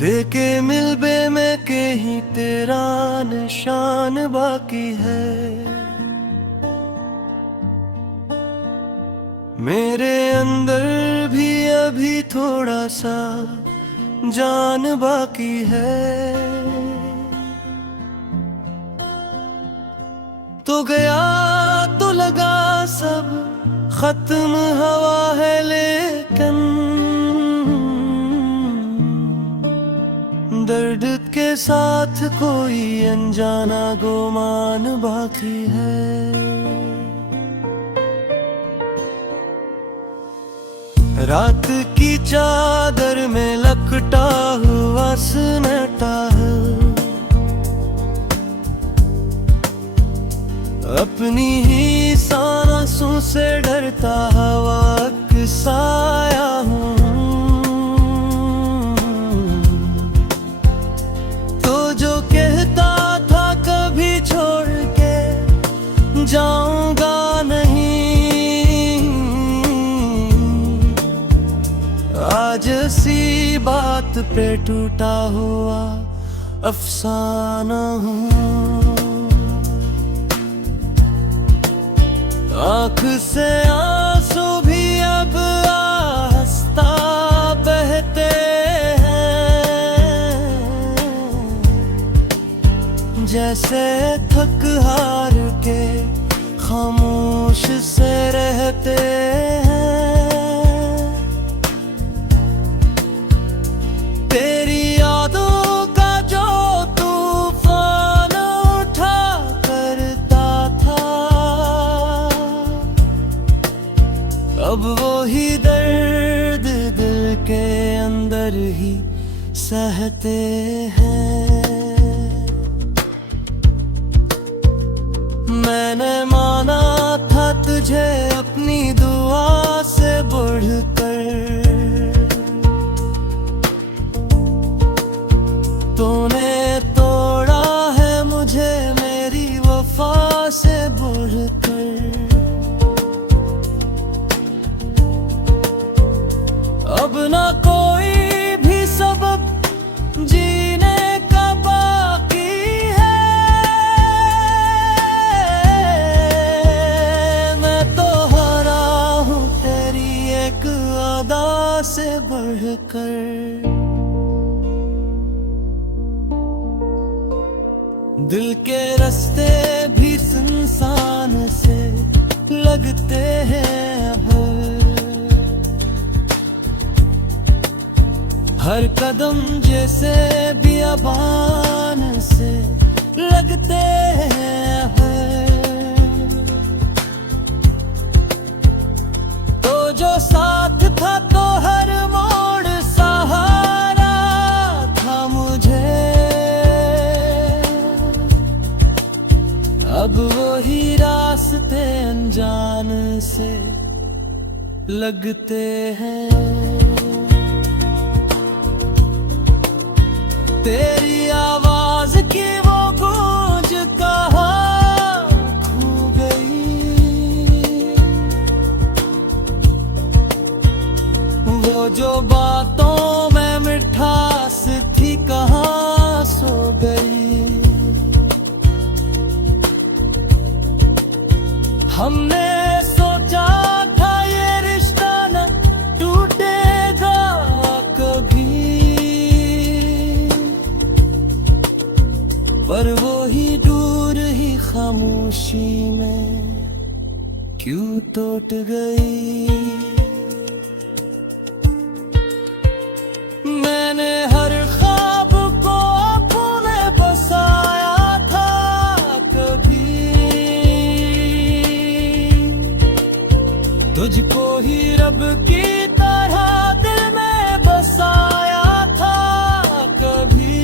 देखे मिलबे में कहीं तेरा निशान बाकी है। मेरे अंदर भी अभी थोड़ा सा जान बाकी है। तो गया तो लगा सब खत्म हवा है, लेकिन दर्द के साथ कोई अनजाना गुमान बाकी है। रात की चादर में लपटा हुआ सन्नाटा है, अपनी ही सांसों से डरता हवा साया हूँ। तो जो कहता था कभी छोड़ के जाऊंगा नहीं, आज सी बात पे टूटा हुआ अफसाना हूँ। आँख से आंसू भी अब आहिस्ता बहते हैं, जैसे थक हार के खामोश से रहते हैं। तेरी यादों का जो तूफान उठा करता था, अब वो ही दर्द दिल के अंदर ही सहते हैं। मैंने माना था तुझे अपनी दुआ से बढ़कर, तूने तोड़ा है मुझे मेरी वफा से बढ़कर। अब ना कोई भी सबब जीने का बाकी है, मैं तो हारा हूँ तेरी एक अदा से बढ़कर। दिल के रास्ते भी सुनसान से लगते हैं अब, हर कदम जैसे बियाबान से लगते हैं। तो जो साथ था तो हर मोड़ सहारा था मुझे, अब वही रास्ते अनजान से लगते हैं। तेरी आवाज की वो गूंज कहाँ खो गई, वो जो बातों में मिठास थी कहाँ सो गई। हमने सोचा था ये रिश्ता न टूटेगा कभी, पर वो ही दूर ही खामोशी में क्यों टूट गई। मैंने हर ख्वाब को अपने बसाया था कभी, तुझको ही रब की तरह दिल में बसाया था कभी।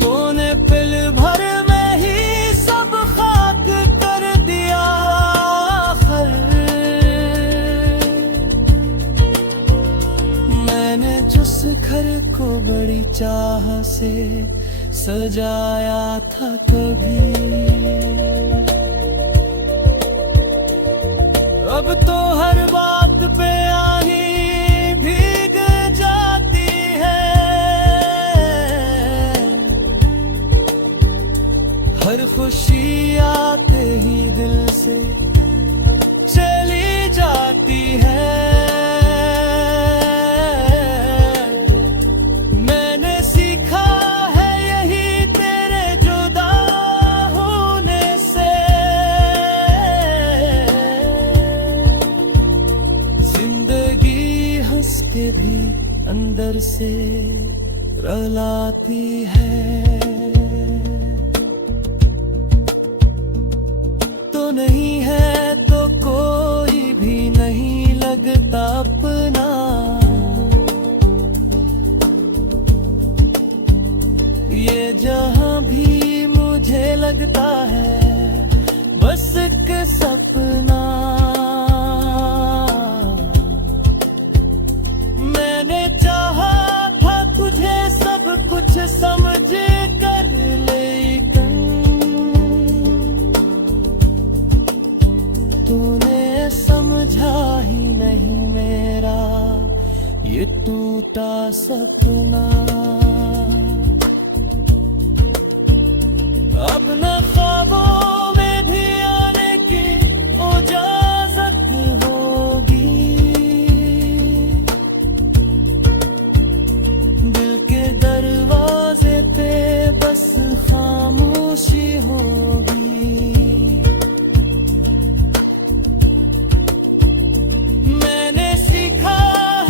तूने पल भर में ही सब खाक कर दिया आखिर, मैंने जिस घर को बड़ी चाह से सजाया था कभी, अब तो हर बात पे आनी अंदर से रुलाती है। तो नहीं है तो कोई भी नहीं लगता अपना, ये जहां भी मुझे लगता है बस एक सपना। मैंने चाहा था तुझे सब कुछ समझ कर, लेकिन तूने समझा ही नहीं मेरा ये टूटा सपना। अब न ख्वाबों में भी आने की इजाजत होगी, दिल के दरवाजे पे बस खामोशी होगी। मैंने सीखा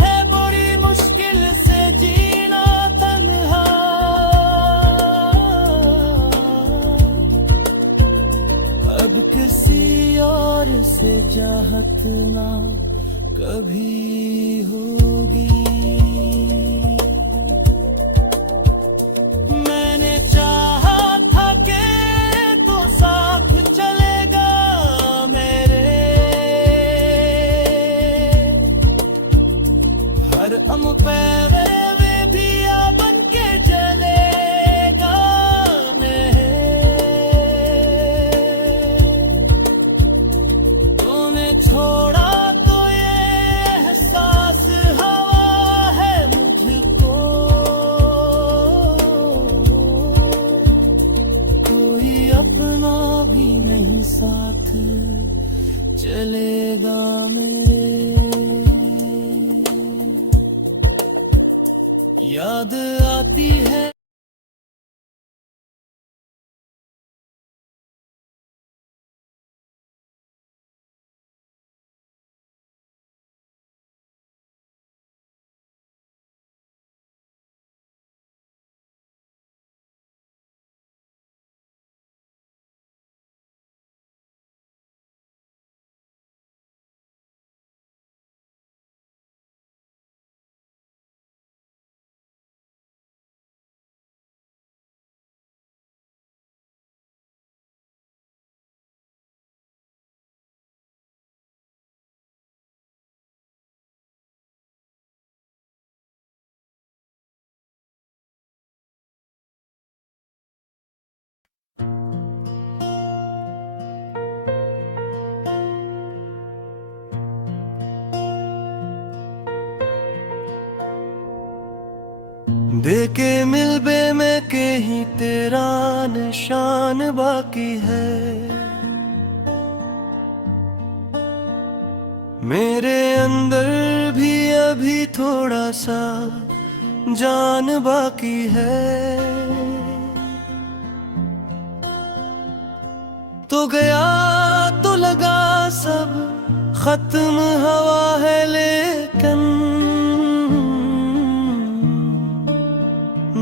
है बड़ी मुश्किल से जीना तन्हा, अब किसी और से चाहत ना कभी होगी। मैंने चाहा था कि तू साथ चलेगा मेरे, हर पैरे में भी बन के चलेगा मेरे। तूने छोड़ा तो ये एहसास हवा है मुझको, कोई अपना भी नहीं साथ चलेगा मेरे। याद आती है देके मिलबे में के ही तेरा निशान बाकी है, मेरे अंदर भी अभी थोड़ा सा जान बाकी है। तो गया तो लगा सब खत्म हवा है, लेकिन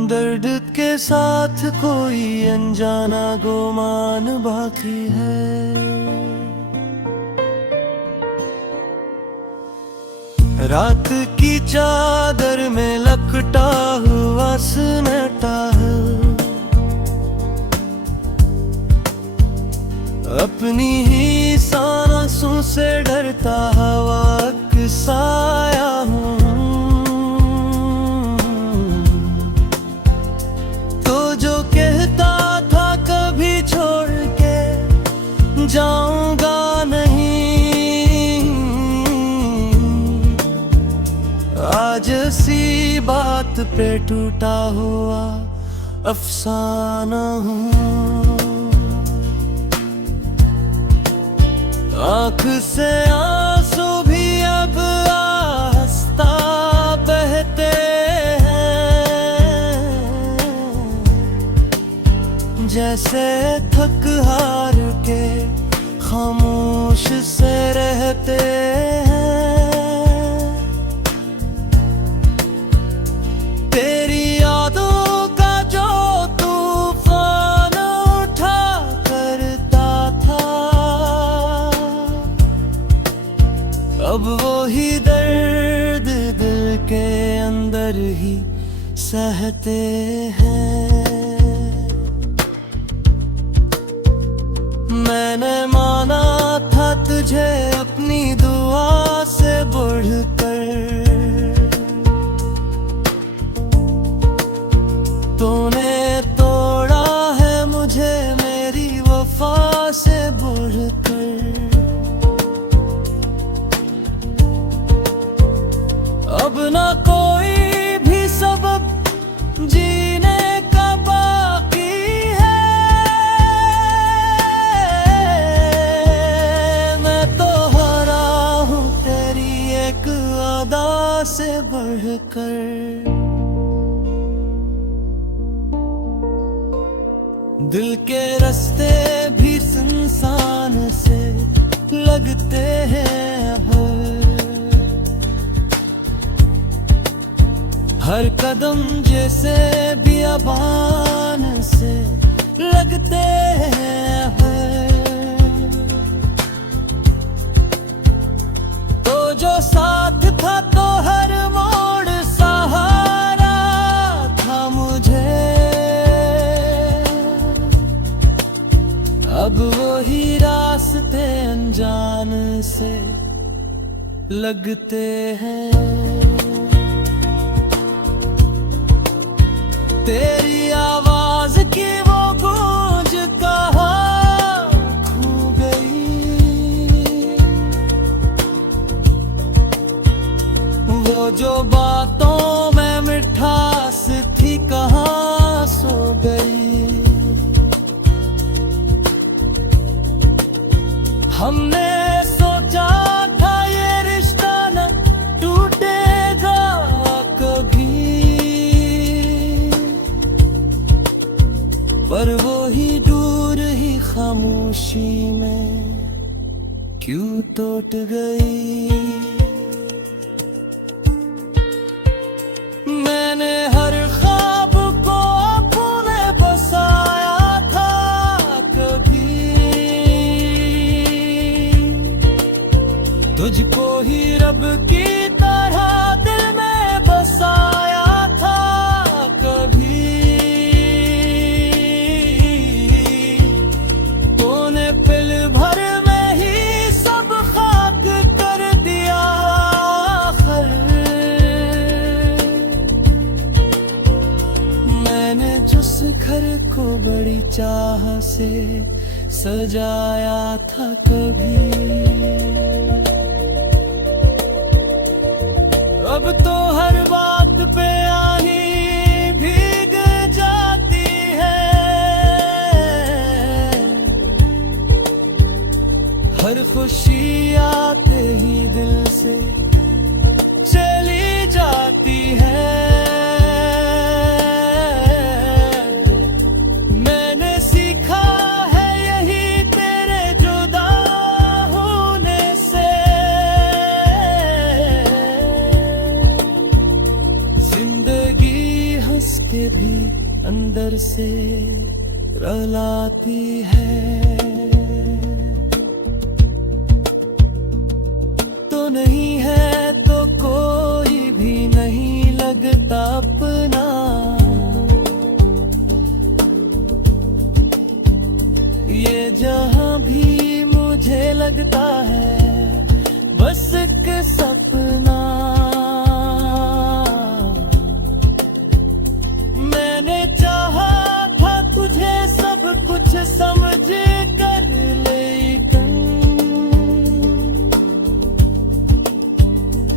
दर्द के साथ कोई अनजाना गुमान बाकी है। रात की चादर में लपटा हुआ सन्नाटा है, अपनी ही सांसों से डरता हवा साया हूँ। तो जो कहता था कभी छोड़ के जाऊंगा नहीं, आज सी बात पे टूटा हुआ अफसाना हूँ। आँख से आंसू भी अब आहिस्ता बहते हैं, जैसे थक हार के खामोश से रहते हैं। सहते हैं। मैंने माना था तुझे अपनी दुआ से बढ़कर, तूने तोड़ा है मुझे मेरी वफा से बढ़कर। अब ना कोई भी सबब जीने का बाकी है, मैं तो हारा हूँ तेरी एक अदा से बढ़कर। दिल के रास्ते भी सुनसान से लगते हैं हर कदम जैसे बियाबान से लगते हैं। तो जो साथ था तो हर मोड़ सहारा था मुझे, अब वही रास्ते अनजान से लगते हैं। तेरी आवाज की वो गूंज कहाँ खो गई, वो जो बातों में मिठास थी कहाँ सो गई। हमने सोचा था ये रिश्ता न टूटेगा कभी, पर वो ही दूर ही खामोशी में क्यों टूट गई। मैंने हर ख्वाब को अपने बसाया था कभी, तुझको ही रब की तरह दिल में बसाया था कभी। घर को बड़ी चाह से सजाया था कभी, अब तो हर बात पे आही भीग जाती है, हर खुशी आते ही दिल से चली जाती है। के भी अंदर से रुलाती है, तो नहीं है तो कोई भी नहीं लगता अपना। ये जहां भी मुझे लगता है बस एक सपना। समझ कर लेकिन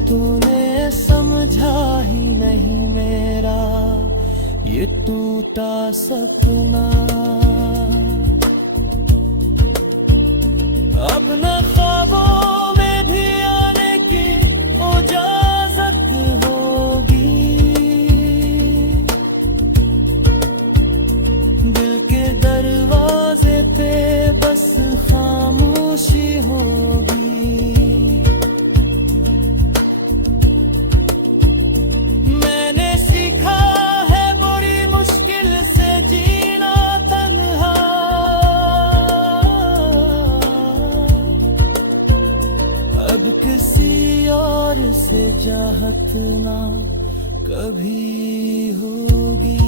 तूने समझा ही नहीं मेरा ये टूटा सपना। अब न ख्वाबों में भी आने की इजाजत होगी, दिल के दरवाजे पे बस खामोशी होगी। मैंने सीखा है बड़ी मुश्किल से जीना तन्हा, अब किसी और से चाहत ना कभी होगी।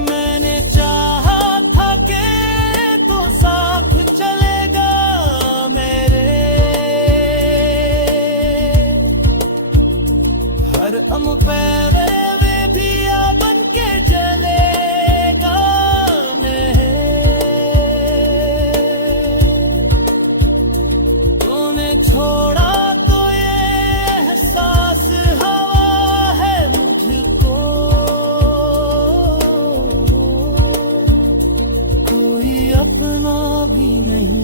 मैंने चाहा था कि तू साथ चलेगा मेरे, हर पैरे में भी बन के चलेगा मेरे। तूने छोड़ा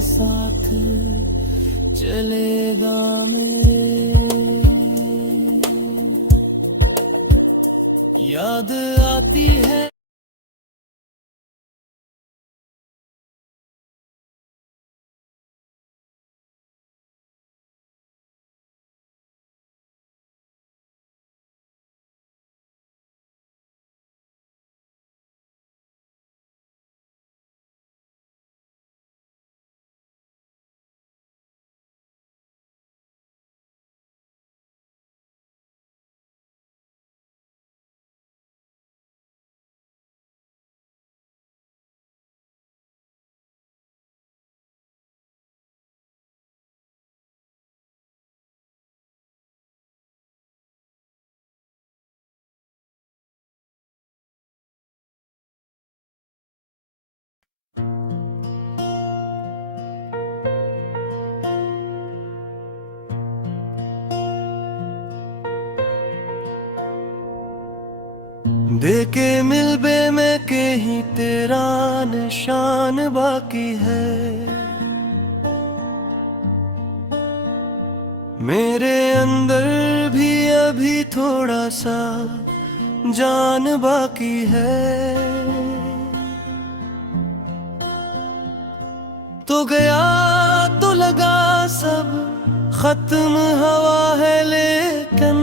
साथ चलेगा मेरे। याद आती है देखे मिलबे में के ही तेरा निशान बाकी है। मेरे अंदर भी अभी थोड़ा सा जान बाकी है। तो गया तो लगा सब खत्म हवा है, लेकिन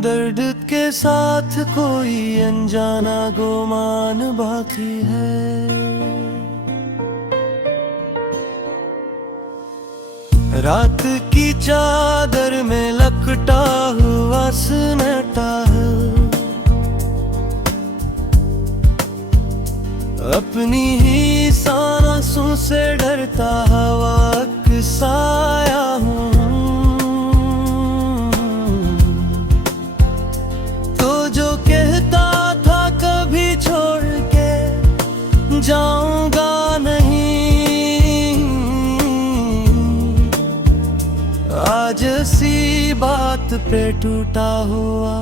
दर्द के साथ कोई अनजाना गुमान बाकी है। रात की चादर में लपटा हुआ सन्नाटा है, अपनी ही सांसों से डरता हवा साया हूँ। जाऊंगा नहीं, आज सी बात पे टूटा हुआ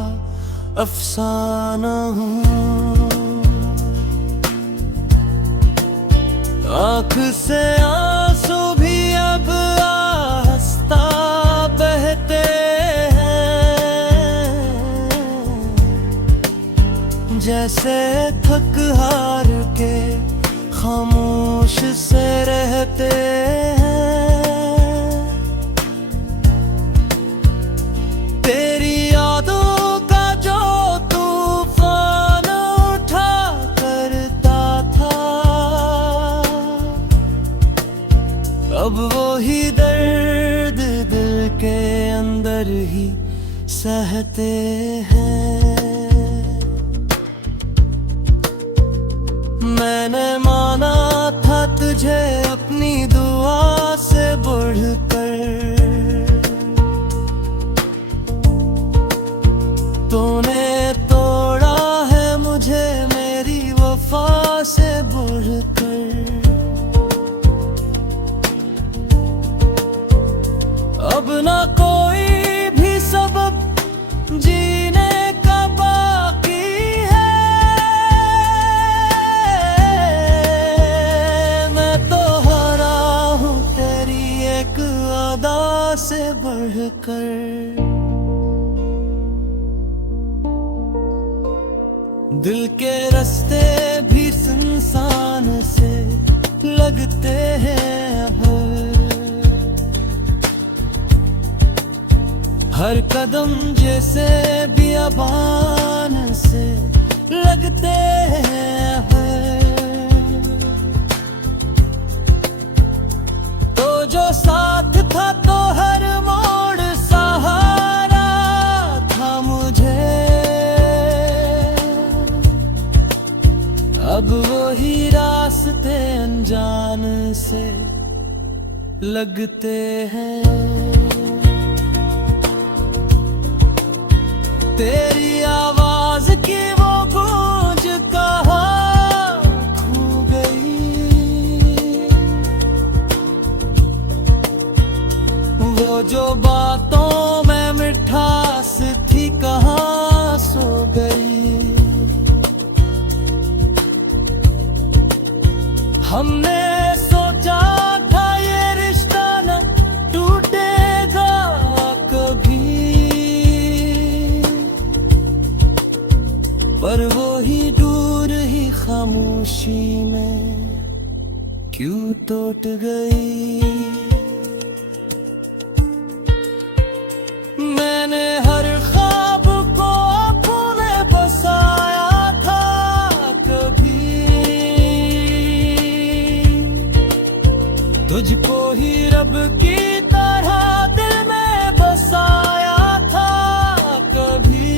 अफसाना हूँ। आँख से आंसू भी अब आस्ता बहते हैं, जैसे थक हार के खामोश से रहते हैं। तेरी यादों का जो तूफान उठा करता था, अब वो ही दर्द दिल के अंदर ही सहते हैं। मैंने माना था तुझे अपनी दुआ से बढ़कर, तूने तोड़ा है मुझे मेरी वफा से बढ़कर। अब ना कोई भी सबब जीने का बाकी है, से बढ़कर। दिल के रास्ते भी सुनसान से लगते हैं अब, हर कदम जैसे बियाबान से लगते हैं अब। तो जो से लगते हैं। तेरी आवाज की वो गूंज कहाँ खो गई, वो जो बातों में मिठास थी कहाँ सो गई। हमने सोचा था ये रिश्ता न टूटेगा कभी, पर वो ही दूर ही खामोशी में क्यों टूट गई। मैंने हर ख्वाब को अपने बसाया था कभी, तुझको ही रब की तरह दिल में बसाया था कभी।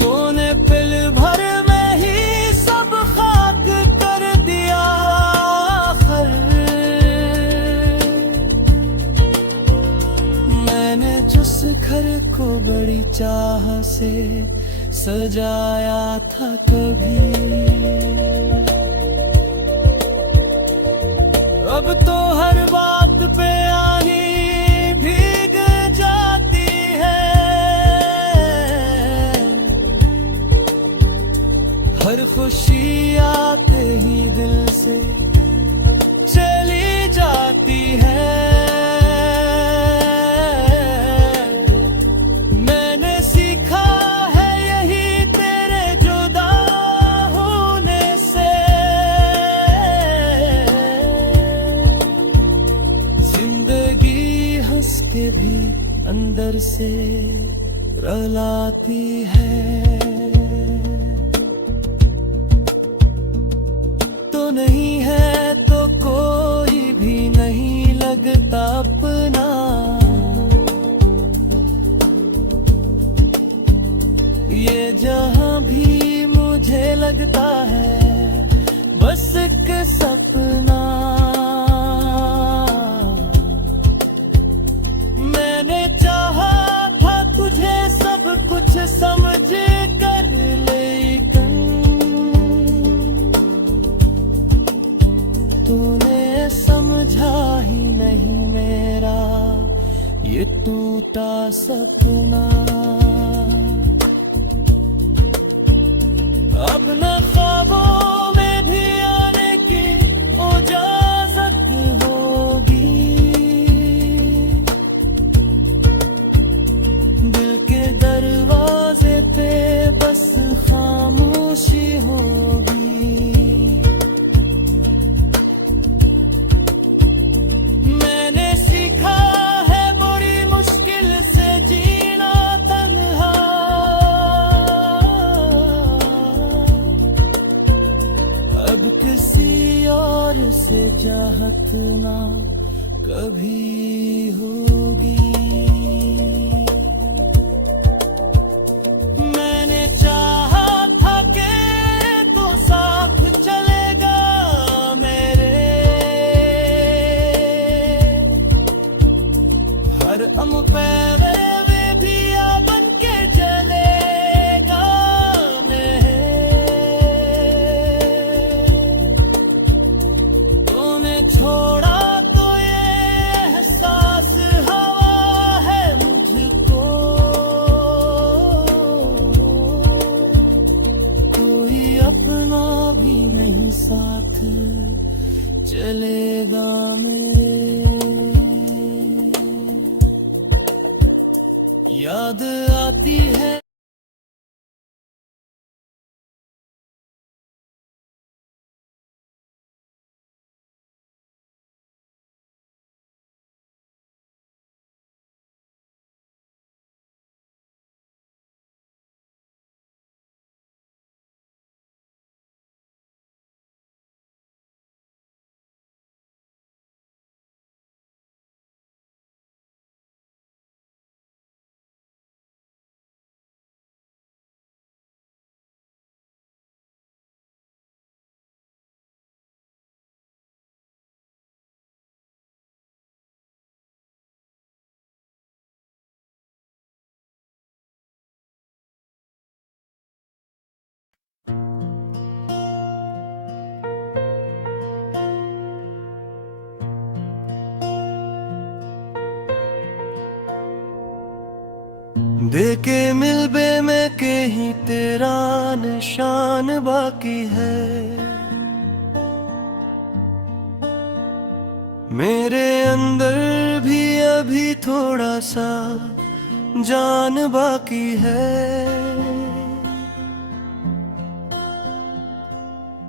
तूने पल भर में ही सब खाक कर दिया आखिर। मैंने जिस घर को बड़ी चाह से सजाया था कभी, अब तो हर बात पे आनी भीग जाती है। हर खुशी आते ही दिल से चली जाती है। मैंने सीखा है यही तेरे जुदा होने से, जिंदगी हंस के भी अंदर से रुलाती है। तो नहीं है तो कोई भी नहीं लगता अपना, ये जहां भी मुझे लगता है बस एक सपना। मैंने चाहा था तुझे सब कुछ समझ कर, लेकिन तूने समझा ही नहीं मेरा ये टूटा सपना। अब न ख्वाबों में भी आने की इजाजत होगी, दिल के दरवाजे पे बस खामोशी होगी। मैंने सीखा है बड़ी मुश्किल से जीना तन्हा, अब किसी और से चाहत ना कभी होगी। मैंने चाहा था कि तू साथ चलेगा मेरे, हर पे भी बन के चलेगा मेरे। तूने छोड़ा तो ये एहसास हवा है मुझको, कोई अपना भी नहीं साथ चलेगा मेरे। याद आती है देखे मिलबे में कहीं तेरा निशान बाकी है। मेरे अंदर भी अभी थोड़ा सा जान बाकी है।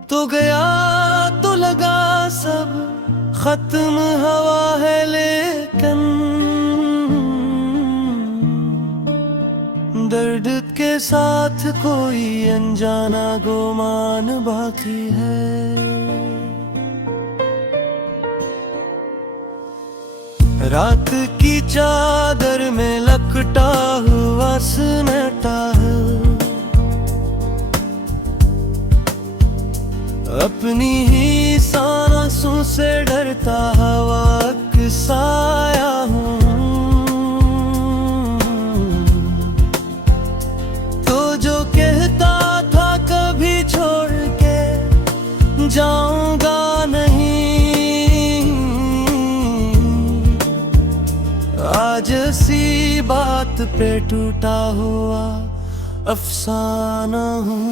तो गया तो लगा सब खत्म हवा है, लेकिन दर्द के साथ कोई अनजाना गुमान बाकी है। रात की चादर में लपटा हुआ सन्नाटा है, अपनी ही सांसों से डरता हवा साया हूँ। तो जो कहता था कभी छोड़ के जाऊंगा नहीं, आज सी बात पे टूटा हुआ अफसाना हूँ।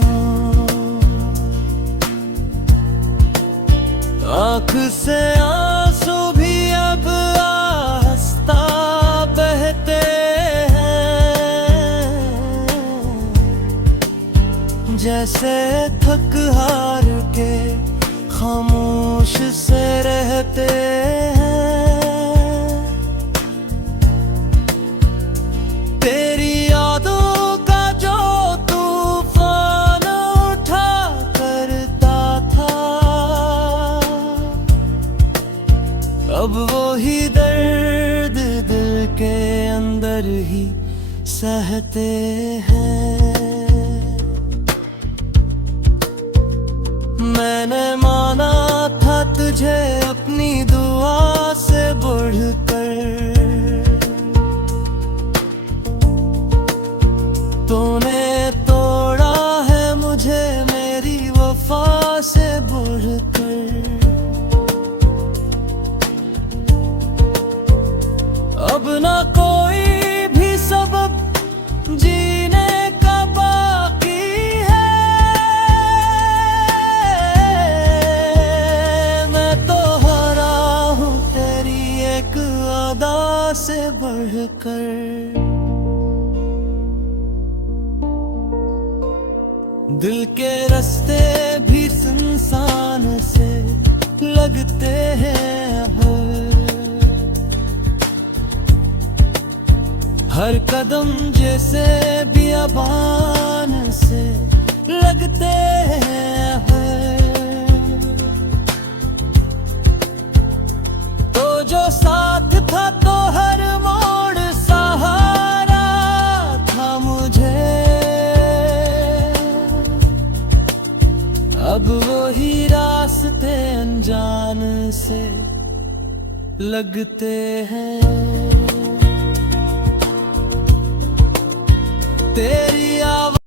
आँख से आंसू भी अब आस्ता बहते हैं, जैसे थक हार के खामोश से रहते हैं। तेरी यादों का जो तूफान उठा करता था, अब वो ही दर्द दिल के अंदर ही सहते हैं। मैंने माना था तुझे अपनी दुआ से बढ़कर, तूने तोड़ा है मुझे मेरी वफा से बढ़कर। अब ना कोई भी सबब जीने का बाकी है, मैं तो हारा हूँ तेरी एक अदा से बढ़कर। दिल के रास्ते भी सुनसान से लगते हैं, हर कदम जैसे बियाबान से लगते हैं। तो जो साथ था तो हर मोड़ सहारा था मुझे, अब वही रास्ते अनजान से लगते हैं। तेरी